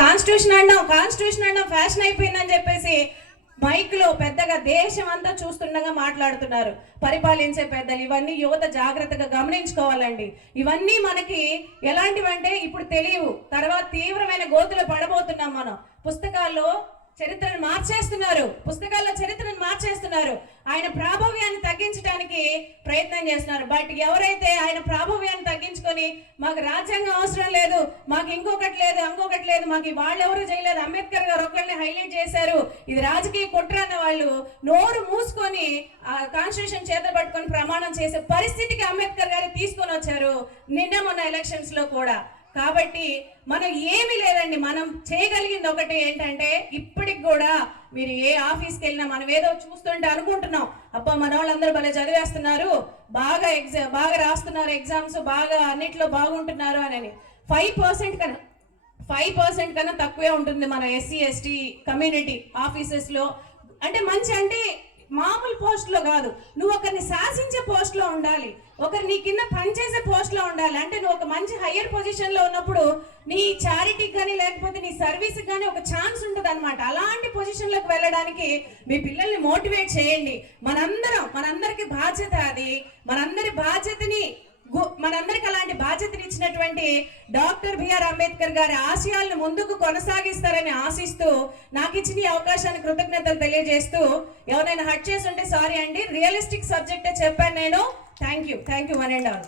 Constitution అన్నాం fashion అయిపోయిందని చెప్పేసి మైక్ లో పెద్దగా దేశం అంతా చూస్తుండగా మాట్లాడుతున్నారు పరిపాలించే పెద్దలు. ఇవన్నీ యువత జాగ్రత్తగా గమనించుకోవాలండి. ఇవన్నీ మనకి ఎలాంటివంటే ఇప్పుడు తెలియవు, తర్వాత తీవ్రమైన గోతులు పడబోతున్నాం. మనం పుస్తకాల్లో చరిత్రను మార్చేస్తున్నారు. ఆయన ప్రాభవ్యాన్ని తగ్గించడానికి ప్రయత్నం చేస్తున్నారు. బట్ ఎవరైతే ఆయన ప్రాభవ్యాన్ని తగ్గించుకొని మాకు రాజ్యాంగం అవసరం లేదు, మాకు ఇంకొకటి లేదు, మాకు వాళ్ళెవరూ చేయలేదు, అంబేద్కర్ గారు ఒక్కరిని హైలైట్ చేశారు, ఇది రాజకీయ కుట్ర అన్న వాళ్ళు నోరు మూసుకొని కాన్స్టిట్యూషన్ చేత పట్టుకొని ప్రమాణం చేసే పరిస్థితికి అంబేద్కర్ గారు తీసుకొని వచ్చారు నిన్న మొన్న ఎలక్షన్స్ లో కూడా. కాబట్టి మనం ఏమీ లేదండి, మనం చేయగలిగింది ఒకటి ఏంటంటే ఇప్పటికి కూడా మీరు ఏ ఆఫీస్కి వెళ్ళినా మనం ఏదో చూస్తుంటే అనుకుంటున్నాం అబ్బా మన వాళ్ళందరూ భలే చదివేస్తున్నారు, బాగా రాస్తున్నారు ఎగ్జామ్స్, బాగా అన్నిట్లో బాగుంటున్నారు అని. 5% కన్నా తక్కువే ఉంటుంది మన SC ST కమ్యూనిటీ ఆఫీసెస్ లో. అంటే మామూలు పోస్ట్ లో కాదు, నువ్వు ఒకరిని శాసించే పోస్ట్ లో ఉండాలి, ఒకరు నీ కింద పనిచేసే పోస్ట్ లో ఉండాలి. అంటే నువ్వు ఒక మంచి హయ్యర్ పొజిషన్ లో ఉన్నప్పుడు నీ చారిటీకి కానీ లేకపోతే నీ సర్వీస్ కానీ ఒక ఛాన్స్ ఉంటుంది అనమాట. అలాంటి పొజిషన్ లోకి వెళ్ళడానికి మీ పిల్లల్ని మోటివేట్ చేయండి. మనందరికి బాధ్యత అది. మనందరికి అలాంటి బాధ్యతని ఇచ్చినటువంటి డాక్టర్ బిఆర్ అంబేద్కర్ గారి ఆశయాలను ముందుకు కొనసాగిస్తారని ఆశిస్తూ నాకు ఇచ్చిన ఈ అవకాశాన్ని కృతజ్ఞతలు తెలియజేస్తూ, ఎవరైనా హర్ట్ చేసి ఉంటే సారీ అండి, రియలిస్టిక్ సబ్జెక్టే చెప్పాను నేను. Thank you one and all.